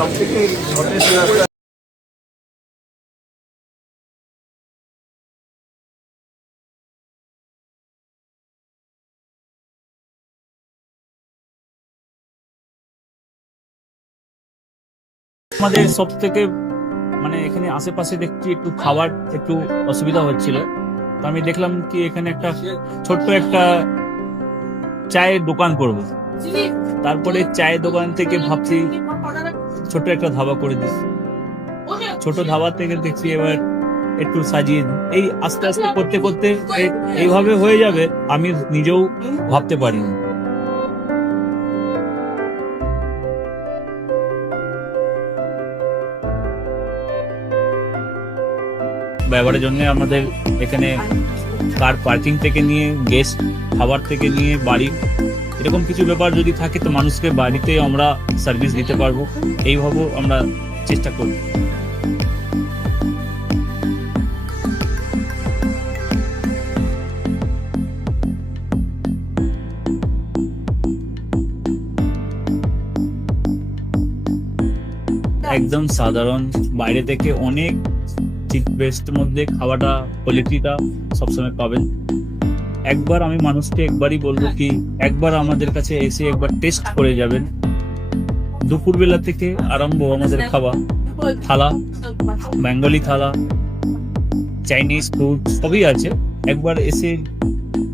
সবথেকে শর্টেস্ট রাস্তা। আমাদের সব থেকে মানে এখানে আশেপাশে দেখছি একটু খাবার একটু অসুবিধা হচ্ছিল, তো আমি দেখলাম কি এখানে একটা ছোট্ট একটা চায়ের দোকান করব। তারপরে চায়ের দোকান থেকে ভাবছি ছোট একটা ধাবা করে দিই। ছোট ধাবা থেকে দেখছি এবার একটু সাজিয়ে দিই। এই আস্তে আস্তে করতে করতে এইভাবে হয়ে যাবে আমি নিজেও ভাবতে পারিনি। ব্যবহারের জন্য আমাদের এখানে কার পার্কিং থেকে নিয়ে গেস্ট খাবার থেকে নিয়ে বাড়ি এরকম কিছু ব্যাপার যদি থাকে তো মানুষকে বাড়িতে আমরা সার্ভিস দিতে পারবো, এইভাবেও আমরা চেষ্টা করব। একদম সাধারণ, বাইরে থেকে অনেক চিপ বেস্টের মধ্যে খাওয়াটা কোয়ালিটিটা সবসময় পাবেন। একবার আমি মানুষকে একবারই বলবো কি একবার আমাদের কাছে এসে একবার টেস্ট করে যাবেন। দুপুরবেলা থেকে আরম্ভ আমাদের খাওয়া, থালা, বেঙ্গলি থালা, চাইনিজ ফুড সবই আছে, একবার এসে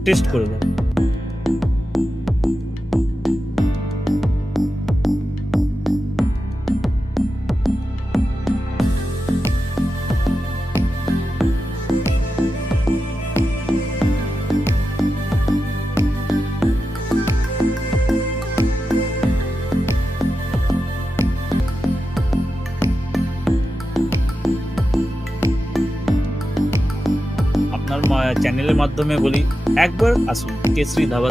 টেস্ট করে যাবেন। আপনার চ্যানেলের মাধ্যমে বলি একবার আসুন কেশরী ধাবা,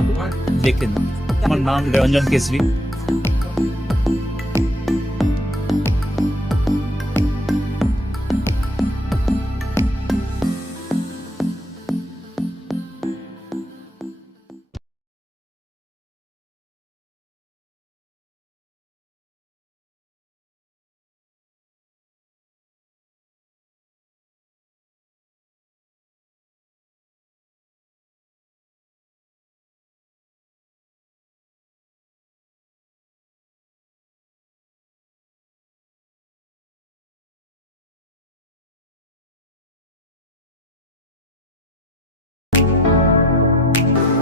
দেখে নিন। আমার নাম Ranjan Keshari.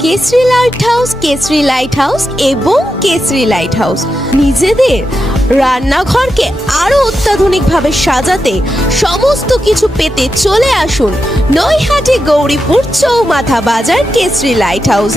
Keshari light house, Keshari light house এবং কেশরী লাইট হাউস নিজেদের রান্নাঘরকে আরো অত্যাধুনিকভাবে সাজাতে সমস্ত কিছু পেতে চলে আসুন নৈহাটি গৌরীপুর চৌমাথা বাজার কেশরী লাইট হাউস।